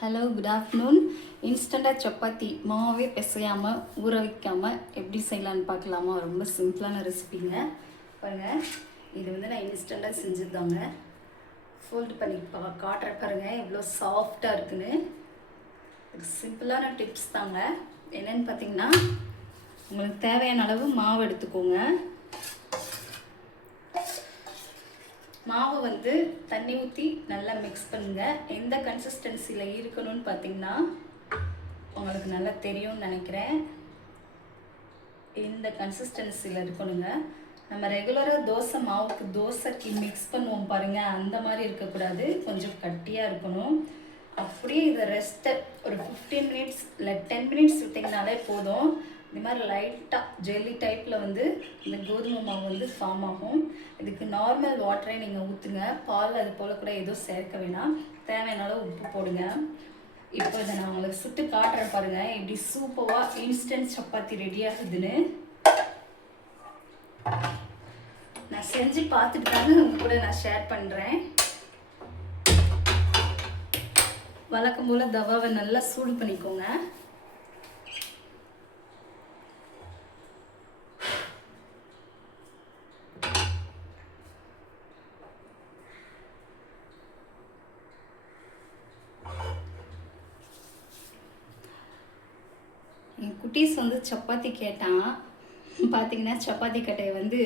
Hello, good afternoon. இன்ஸ்டண்ட்டாக சப்பாத்தி மாவே பிசையாமல் ஊற வைக்காமல் எப்படி செய்யலான்னு பார்க்கலாமா? ரொம்ப சிம்பிளான ரெசிபிங்க. பாருங்கள், இது வந்து நான் இன்ஸ்டண்ட்டாக செஞ்சுருந்தாங்க. ஃபோல்டு பண்ணி காட்டுற பாருங்கள் எவ்வளோ சாஃப்டாக இருக்குன்னு. சிம்பிளான டிப்ஸ் தாங்க. என்னென்னு பார்த்தீங்கன்னா, உங்களுக்கு தேவையான அளவு மாவு எடுத்துக்கோங்க. மாவு வந்து தண்ணி ஊற்றி நல்லா மிக்ஸ் பண்ணுங்கள். எந்த கன்சிஸ்டன்சியில் இருக்கணும்னு பார்த்தீங்கன்னா உங்களுக்கு நல்லா தெரியும்னு நினைக்கிறேன். இந்த கன்சிஸ்டன்சியில் இருக்கணுங்க. நம்ம ரெகுலராக தோசை மாவுக்கு தோசைக்கு மிக்ஸ் பண்ணுவோம் பாருங்கள், அந்த மாதிரி இருக்கக்கூடாது. கொஞ்சம் கட்டியாக இருக்கணும். அப்படியே இதை ரெஸ்ட்டை ஒரு 15 மினிட்ஸ் இல்லை 10 மினிட்ஸ் விட்டிங்கனாலே போதும். இந்த மாதிரி லைட்டாக ஜெல்லி டைப்பில் வந்து இந்த கோதுமை மாவு வந்து ஃபார்ம் ஆகும். இதுக்கு நார்மல் வாட்டரே நீங்கள் ஊற்றுங்க. பால் அது போல் கூட எதுவும் சேர்க்க வேணாம். தேவையான அளவு உப்பு போடுங்க. இப்போ இதை நான் உங்களுக்கு சுட்டு காட்டுறேன் பாருங்கள், இப்படி சூப்பராக இன்ஸ்டன்ட் சப்பாத்தி ரெடி ஆகுதுன்னு. நான் செஞ்சு பார்த்துட்டு தாங்க உங்க கூட நான் ஷேர் பண்ணுறேன். வழக்கம் போல் தவாவை நல்லா சூடு பண்ணிக்கோங்க. என் குட்டீஸ் வந்து சப்பாத்தி கேட்டான். பார்த்தீங்கன்னா சப்பாத்தி கட்டையை வந்து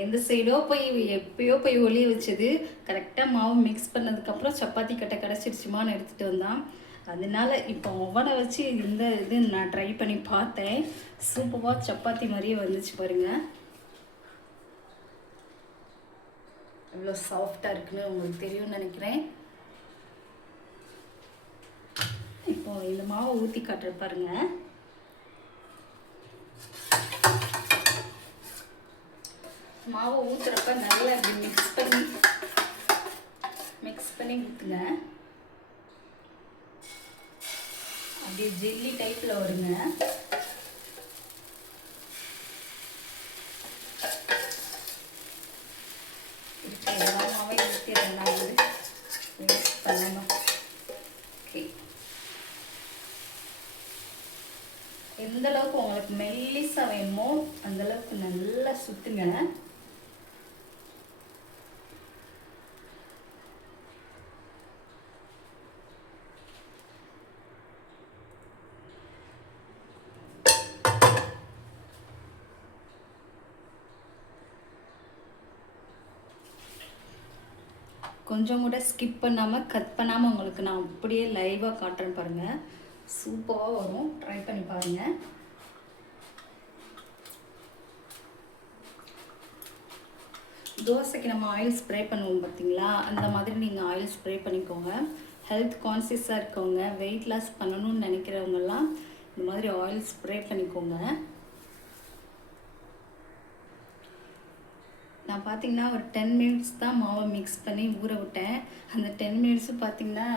எந்த சைடோ போய் எப்பயோ போய் ஒளிய வச்சது. கரெக்டாக மாவு மிக்ஸ் பண்ணதுக்கப்புறம் சப்பாத்தி கட்டை கிடச்சிருச்சுமான்னு எடுத்துகிட்டு வந்தான். அதனால இப்போ ஓவனை வச்சு இந்த இது நான் ட்ரை பண்ணி பார்த்தேன். சூப்பராக சப்பாத்தி மாதிரியே வந்துச்சு பாருங்கள். எவ்வளோ சாஃப்டாக இருக்குன்னு உங்களுக்கு தெரியும்னு நினைக்கிறேன். இப்போ இந்த மாவை ஊற்றி காட்டுற பாருங்கள். மாவை ஊற்றுறப்ப நல்லா இப்படி மிக்ஸ் பண்ணி ஊற்றுங்க. அப்படியே ஜெல்லி டைப்பில் வருங்க. எல்லா மாவே ஊற்றிடலாம், வேஸ்ட் பண்ணணும். ஓகே, எந்தளவுக்கு உங்களுக்கு மெல்லிசாக வேணுமோ அந்தளவுக்கு நல்லா சுற்றுங்க. கொஞ்சம் கூட ஸ்கிப் பண்ணாமல் கட் பண்ணாமல் உங்களுக்கு நான் அப்படியே லைவாக காட்டுறேன் பாருங்கள். சூப்பராக வரும். ட்ரை பண்ணி பாருங்கள். தோசைக்கு நம்ம ஆயில் ஸ்ப்ரே பண்ணுவோம் பார்த்தீங்களா, அந்த மாதிரி நீங்கள் ஆயில் ஸ்ப்ரே பண்ணிக்கோங்க. ஹெல்த் கான்சியஸாக இருக்கவங்க, வெயிட் லாஸ் பண்ணணும்னு நினைக்கிறவங்கெல்லாம் இந்த மாதிரி ஆயில் ஸ்ப்ரே பண்ணிக்கோங்க. நான் பார்த்தீங்கன்னா ஒரு 10 மினிட்ஸ் தான் மாவை மிக்ஸ் பண்ணி ஊற விட்டேன். அந்த 10 மினிட்ஸும் பார்த்தீங்கன்னா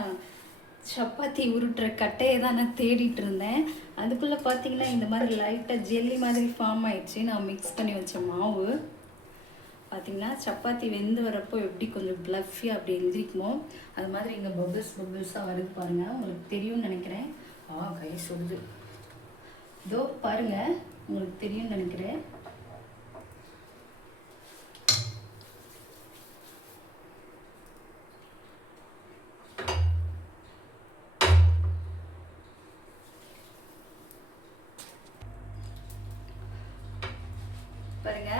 சப்பாத்தி உருட்டுற கட்டையை தான் நான் தேடிட்டு இருந்தேன். அதுக்குள்ளே பார்த்தீங்கன்னா இந்த மாதிரி லைட்டாக ஜெல்லி மாதிரி ஃபார்ம் ஆயிடுச்சு. நான் மிக்ஸ் பண்ணி வச்ச மாவு பார்த்தீங்கன்னா சப்பாத்தி வெந்து வரப்போ எப்படி கொஞ்சம் ப்ளஃபியாக அப்படி எந்திரிக்குமோ அது மாதிரி இங்கே பபிள்ஸாக வருது பாருங்கள். உங்களுக்கு தெரியும்னு நினைக்கிறேன். கை சொல்லுது. இதோ பாருங்கள், உங்களுக்கு தெரியும்னு நினைக்கிறேன். பாருங்க,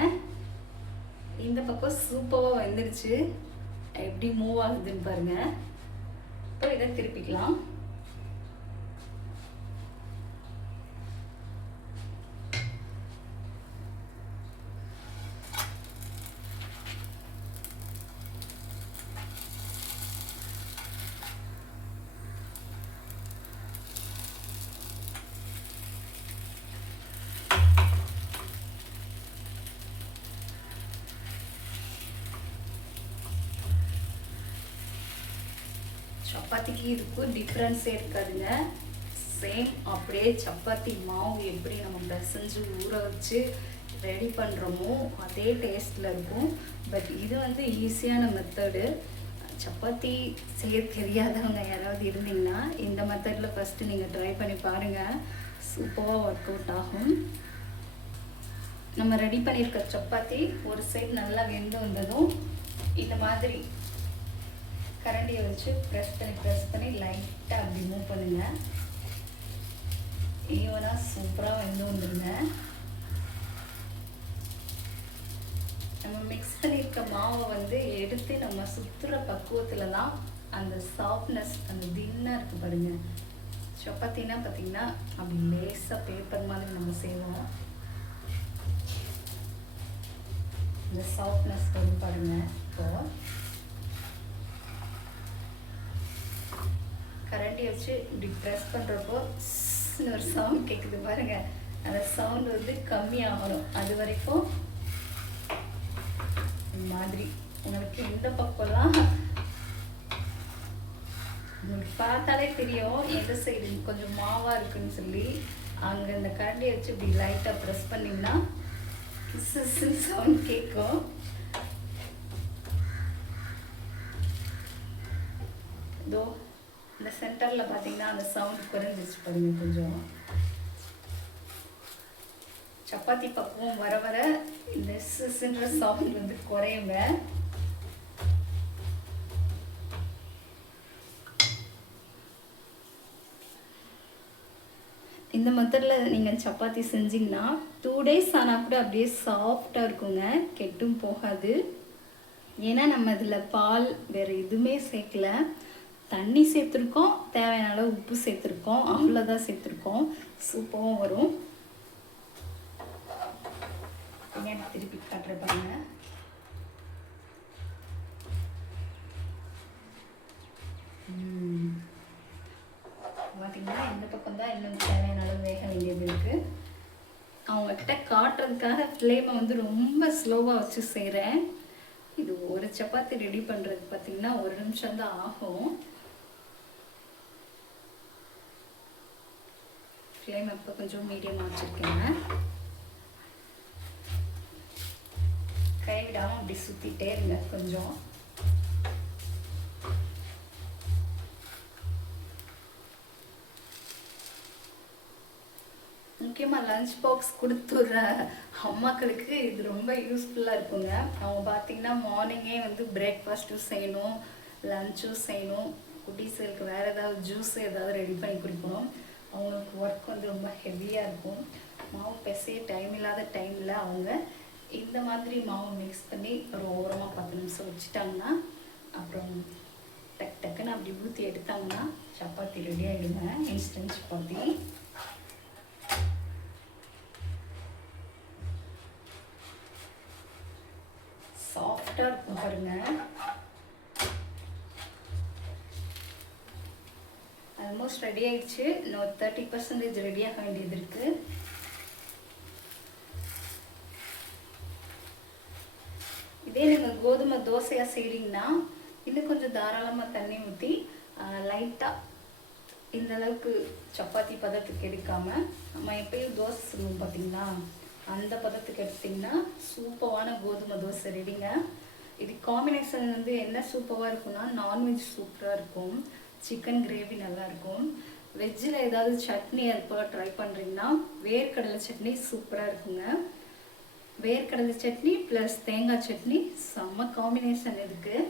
இந்த பக்கம் சூப்பராக வந்துருச்சு. எப்படி மூவ் ஆகுதுன்னு பாருங்க. இப்போ இதை திருப்பிக்கலாம். சப்பாத்திக்கு இதுக்கும் டிஃப்ரென்ஸே இருக்காதுங்க. சேம் அப்படியே சப்பாத்தி மாவு எப்படி நம்ம பிசைஞ்சு ஊற வச்சு ரெடி பண்ணுறோமோ அதே டேஸ்ட்டில் இருக்கும். பட் இது வந்து ஈஸியான மெத்தடு. சப்பாத்தி செய்ய தெரியாதவங்க யாராவது இருந்தீங்கன்னா இந்த மெத்தடில் ஃபஸ்ட்டு நீங்கள் ட்ரை பண்ணி பாருங்கள். சூப்பராக ஒர்க் அவுட் ஆகும். நம்ம ரெடி பண்ணியிருக்க சப்பாத்தி ஒரு சைடு நல்லா வெந்து வந்ததும் இந்த மாதிரி கரண்டியை வச்சு ப்ரெஸ் பண்ணி லைட்டாக அப்படி மூவ் பண்ணுங்கள். ஈவனாக சூப்பராக வெந்து வந்துடுங்க. நம்ம மிக்ஸ் பண்ணியிருக்க மாவை வந்து எடுத்து நம்ம சுற்றுற பக்குவத்தில் தான் அந்த சாஃப்ட்னஸ், அந்த தின்னாக இருக்குது பாருங்கள். சப்பாத்தினா பார்த்திங்கன்னா அப்படி லேசாக பேப்பர் மாதிரி நம்ம செய்வோம். இந்த சாஃப்ட்னஸ் வந்து பாருங்கள். இப்போது கரண்டி வச்சு இப்படி ப்ரெஸ் பண்ணுறப்போ ஒரு சவுண்ட் கேட்குது பாருங்கள். அந்த சவுண்ட் வந்து கம்மியாகணும். அது வரைக்கும் மாதிரி உங்களுக்கு இந்த பக்கம்லாம் உங்களுக்கு பார்த்தாலே தெரியும் எந்த சைடு கொஞ்சம் மாவாக இருக்குன்னு சொல்லி. அங்கே இந்த கரண்டியை வச்சு இப்படி லைட்டாக ப்ரெஸ் பண்ணிங்கன்னா கிஸ்ஸுன்னு சவுண்ட் கேட்கும். இதோ இந்த சென்டரில் பார்த்தீங்கன்னா அந்த சவுண்ட் குறைஞ்சிச்சு பாருங்க. கொஞ்சம் சப்பாத்தி பக்குவம் வர வர இந்த சின்ற சவுண்ட் வந்து குறையுங்க. இந்த மெத்தடில் நீங்கள் சப்பாத்தி செஞ்சிங்கன்னா 2 days ஆனால் கூட அப்படியே சாஃப்டாக இருக்குங்க, கெட்டும் போகாது. ஏன்னா நம்ம இதில் பால் வேறு எதுவுமே சேர்க்கல, தண்ணி சேர்த்துருக்கோம், தேவையான அளவு உப்பு சேர்த்துருக்கோம், அவ்வளோதான் சேர்த்துருக்கோம். சூப்பராகவும் வரும். திருப்பி காட்டுற பாருங்க. பார்த்தீங்கன்னா இந்த பக்கம் தான் இன்னும் தேவையான அளவு வேக வேண்டியது இருக்குது. அவங்கக்கிட்ட காட்டுறதுக்காக ஃப்ளேமை வந்து ரொம்ப ஸ்லோவாக வச்சு செய்கிறேன். இது ஒரு சப்பாத்தி ரெடி பண்ணுறதுக்கு பார்த்தீங்கன்னா 1 நிமிஷம் தான் ஆகும். ஃப்ளேம் இப்போ கொஞ்சம் மீடியமாக வச்சுருக்கேங்க. கைவிடாமல் அப்படி சுற்றிட்டே இருங்க. கொஞ்சம் முக்கியமாக லஞ்ச் பாக்ஸ் கொடுத்துட்ற அம்மாக்களுக்கு இது ரொம்ப யூஸ்ஃபுல்லாக இருக்குங்க. அவங்க பார்த்திங்கன்னா மார்னிங்கே வந்து பிரேக்ஃபாஸ்ட்டும் செய்யணும், லஞ்சும் செய்யணும், குட்டீஸுக்கு வேறு ஏதாவது ஜூஸ் ஏதாவது ரெடி பண்ணி கொடுக்கணும். அவங்களுக்கு ஒர்க் வந்து ரொம்ப ஹெவியாக இருக்கும். மாவு பிசைய டைம் இல்லாத டைமில் அவங்க இந்த மாதிரி மாவு மிக்ஸ் பண்ணி ஒரு ஓரமாக 10 நிமிஷம் வச்சுட்டாங்கன்னா அப்புறம் டக்குன்னு அப்படி ஊற்றி எடுத்தாங்கன்னா சப்பாத்தி ரெடி ஆகிடுங்க. இன்ஸ்டன்ட் சப்பாத்தி. சாஃப்டாக இருக்கும் பாருங்க. ஆல்மோஸ்ட் ரெடி ஆயிடுச்சு. இன்னும் 30% ரெடியாக வேண்டியது இருக்குது. இதே நீங்கள் கோதுமை தோசையாக செய்கிறீங்கன்னா இன்னும் கொஞ்சம் தாராளமாக தண்ணி ஊற்றி லைட்டாக இந்த அளவுக்கு சப்பாத்தி பதத்துக்கு எடுக்காமல் நம்ம எப்பயும் தோசை சொல்லுவோம் பார்த்தீங்களா, அந்த பதத்துக்கு எடுத்திங்கன்னா சூப்பரான கோதுமை தோசை ரெடிங்க. இது காம்பினேஷன் வந்து என்ன சூப்பராக இருக்குன்னா, நான்வெஜ் சூப்பராக இருக்கும், சிக்கன் கிரேவி நல்லாயிருக்கும். வெஜ்ஜில் ஏதாவது சட்னி அது ட்ரை பண்ணுறீங்கன்னா வேர்க்கடலை சட்னி சூப்பராக இருக்குங்க. வேர்க்கடலை சட்னி ப்ளஸ் தேங்காய் சட்னி செம்ம காம்பினேஷன் இருக்குது.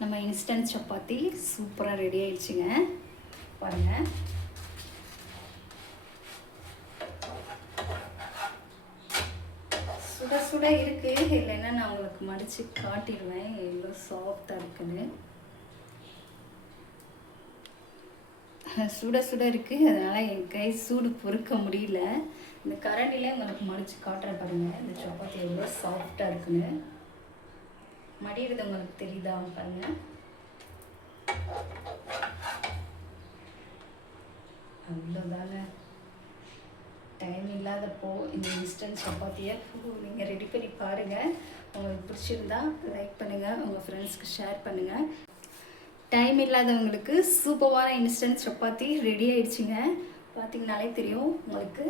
நம்ம இன்ஸ்டன்ட் சப்பாத்தி சூப்பராக ரெடி ஆயிடுச்சுங்க பாருங்கள். சுட சுட இருக்குது, இல்லைன்னா நான் உங்களுக்கு மடித்து காட்டிடுவேன் எவ்வளோ சாஃப்டாக இருக்குன்னு. சுட சுட இருக்குது, அதனால் என் கை சூடு பொறுக்க முடியல. இந்த கரண்டிலே உங்களுக்கு மடித்து காட்டுற பாருங்கள் இந்த சப்பாத்தி எவ்வளோ சாஃப்டாக இருக்குன்னு. மடிகிறது உங்களுக்கு தெரியுதா பாருங்க. அவ்வளோதாங்க. டைம் இல்லாதப்போ இந்த இன்ஸ்டன்ட் சப்பாத்தியை நீங்கள் ரெடி பண்ணி பாருங்கள். உங்களுக்கு பிடிச்சிருந்தா லைக் பண்ணுங்கள், உங்கள் ஃப்ரெண்ட்ஸ்க்கு ஷேர் பண்ணுங்கள். டைம் இல்லாதவங்களுக்கு சூப்பரான இன்ஸ்டன்ட் சப்பாத்தி ரெடி ஆயிடுச்சுங்க. பார்த்தீங்கனாலே தெரியும் உங்களுக்கு.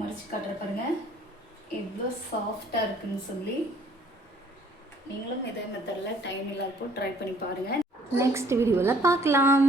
மடிச்சு காட்டுற பாருங்க எவ்வளோ சாஃப்டாக இருக்குன்னு சொல்லி. நீங்களும் இதே மெத்தடில் டைம் இல்லாதப்போ ட்ரை பண்ணி பாருங்கள். நெக்ஸ்ட் வீடியோவில் பார்க்கலாம்.